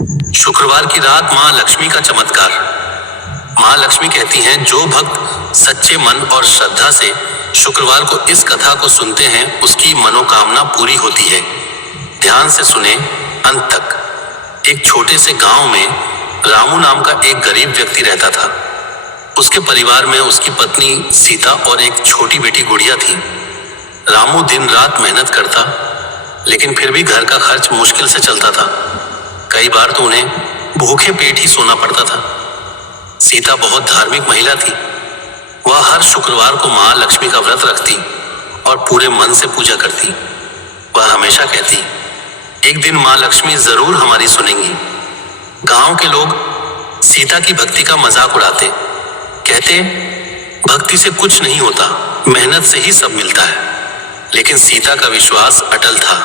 शुक्रवार की रात मां लक्ष्मी का चमत्कार। मां लक्ष्मी कहती हैं, जो भक्त सच्चे मन और श्रद्धा से शुक्रवार को इस कथा को सुनते हैं उसकी मनोकामना पूरी होती है। ध्यान से सुने अंत तक। एक छोटे से गांव में रामू नाम का एक गरीब व्यक्ति रहता था। उसके परिवार में उसकी पत्नी सीता और एक छोटी बेटी गुड़िया थी। रामू दिन रात मेहनत करता, लेकिन फिर भी घर का खर्च मुश्किल से चलता था। कई बार तो उन्हें भूखे पेट ही सोना पड़ता था। सीता बहुत धार्मिक महिला थी। वह हर शुक्रवार को मां लक्ष्मी का व्रत रखती और पूरे मन से पूजा करती। वह हमेशा कहती, एक दिन मां लक्ष्मी जरूर हमारी सुनेंगी। गांव के लोग सीता की भक्ति का मजाक उड़ाते, कहते भक्ति से कुछ नहीं होता, मेहनत से ही सब मिलता है। लेकिन सीता का विश्वास अटल था।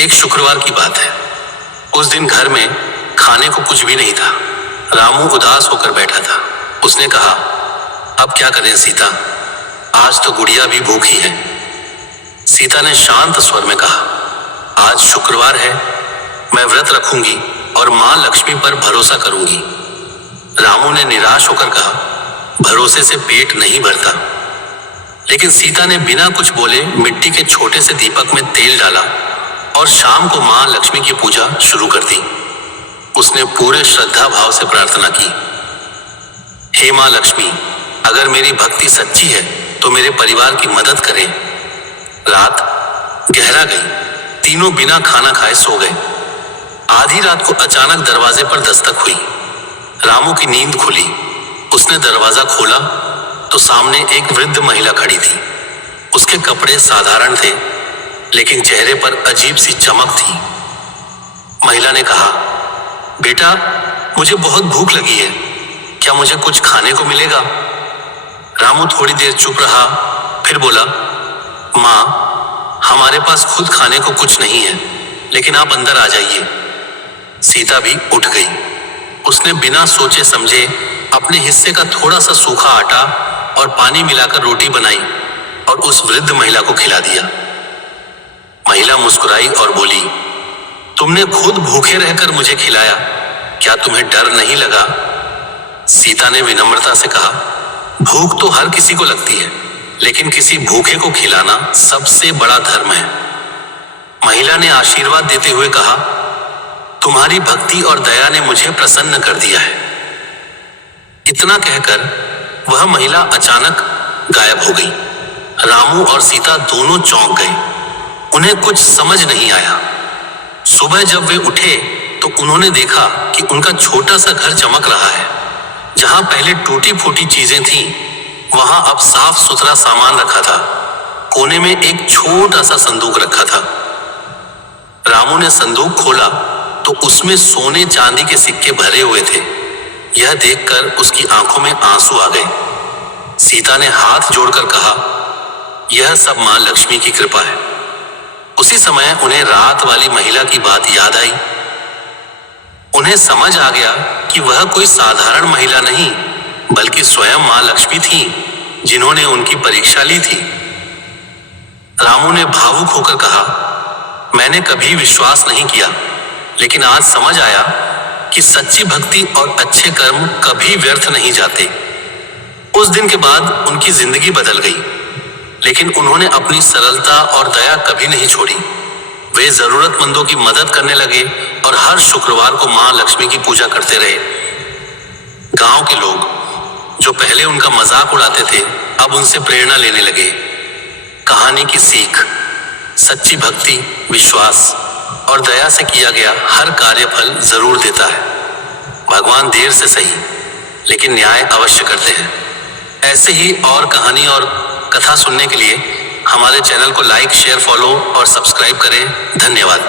एक शुक्रवार की बात है। उस दिन घर में खाने को कुछ भी नहीं था। रामू उदास होकर बैठा था। उसने कहा, अब क्या करें सीता, आज तो गुड़िया भी भूखी है। सीता ने शांत स्वर में कहा, आज शुक्रवार है, मैं व्रत रखूंगी और मां लक्ष्मी पर भरोसा करूंगी। रामू ने निराश होकर कहा, भरोसे से पेट नहीं भरता। लेकिन सीता ने बिना कुछ बोले मिट्टी के छोटे से दीपक में तेल डाला और शाम को मां लक्ष्मी की पूजा शुरू कर दी। उसने पूरे श्रद्धा भाव से प्रार्थना की, हे मां लक्ष्मी, अगर मेरी भक्ति सच्ची है तो मेरे परिवार की मदद करें। रात गहरा गई। तीनों बिना खाना खाए सो गए। आधी रात को अचानक दरवाजे पर दस्तक हुई। रामू की नींद खुली। उसने दरवाजा खोला तो सामने एक वृद्ध महिला खड़ी थी। उसके कपड़े साधारण थे, लेकिन चेहरे पर अजीब सी चमक थी। महिला ने कहा, बेटा, मुझे बहुत भूख लगी है, क्या मुझे कुछ खाने को मिलेगा? रामू थोड़ी देर चुप रहा, फिर बोला, मां, हमारे पास खुद खाने को कुछ नहीं है, लेकिन आप अंदर आ जाइए। सीता भी उठ गई। उसने बिना सोचे समझे अपने हिस्से का थोड़ा सा सूखा आटा और पानी मिलाकर रोटी बनाई और उस वृद्ध महिला को खिला दिया। महिला मुस्कुराई और बोली, तुमने खुद भूखे रहकर मुझे खिलाया, क्या तुम्हें डर नहीं लगा? सीता ने विनम्रता से कहा, भूख तो हर किसी को लगती है, लेकिन किसी भूखे को खिलाना सबसे बड़ा धर्म है। महिला ने आशीर्वाद देते हुए कहा, तुम्हारी भक्ति और दया ने मुझे प्रसन्न कर दिया है। इतना कहकर वह महिला अचानक गायब हो गई। रामू और सीता दोनों चौंक गए। उन्हें कुछ समझ नहीं आया। सुबह जब वे उठे तो उन्होंने देखा कि उनका छोटा सा घर चमक रहा है। जहां पहले टूटी फूटी चीजें थीं, वहां अब साफ सुथरा सामान रखा था। कोने में एक छोटा सा संदूक रखा था। रामू ने संदूक खोला तो उसमें सोने चांदी के सिक्के भरे हुए थे। यह देखकर उसकी आंखों में आंसू आ गए। सीता ने हाथ जोड़कर कहा, यह सब मां लक्ष्मी की कृपा है। उसी समय उन्हें रात वाली महिला की बात याद आई। उन्हें समझ आ गया कि वह कोई साधारण महिला नहीं, बल्कि स्वयं मां लक्ष्मी थी, जिन्होंने उनकी परीक्षा ली थी। रामू ने भावुक होकर कहा, मैंने कभी विश्वास नहीं किया, लेकिन आज समझ आया कि सच्ची भक्ति और अच्छे कर्म कभी व्यर्थ नहीं जाते। उस दिन के बाद उनकी जिंदगी बदल गई, लेकिन उन्होंने अपनी सरलता और दया कभी नहीं छोड़ी। वे जरूरतमंदों की मदद करने लगे और हर शुक्रवार को मां लक्ष्मी की पूजा करते रहे। गांव के लोग जो पहले उनका मजाक उड़ाते थे, अब उनसे प्रेरणा लेने लगे। कहानी की सीख, सच्ची भक्ति, विश्वास और दया से किया गया हर कार्य फल जरूर देता है। भगवान देर से सही, लेकिन न्याय अवश्य करते हैं। ऐसे ही और कहानी और कथा सुनने के लिए हमारे चैनल को लाइक, शेयर, फॉलो और सब्सक्राइब करें। धन्यवाद।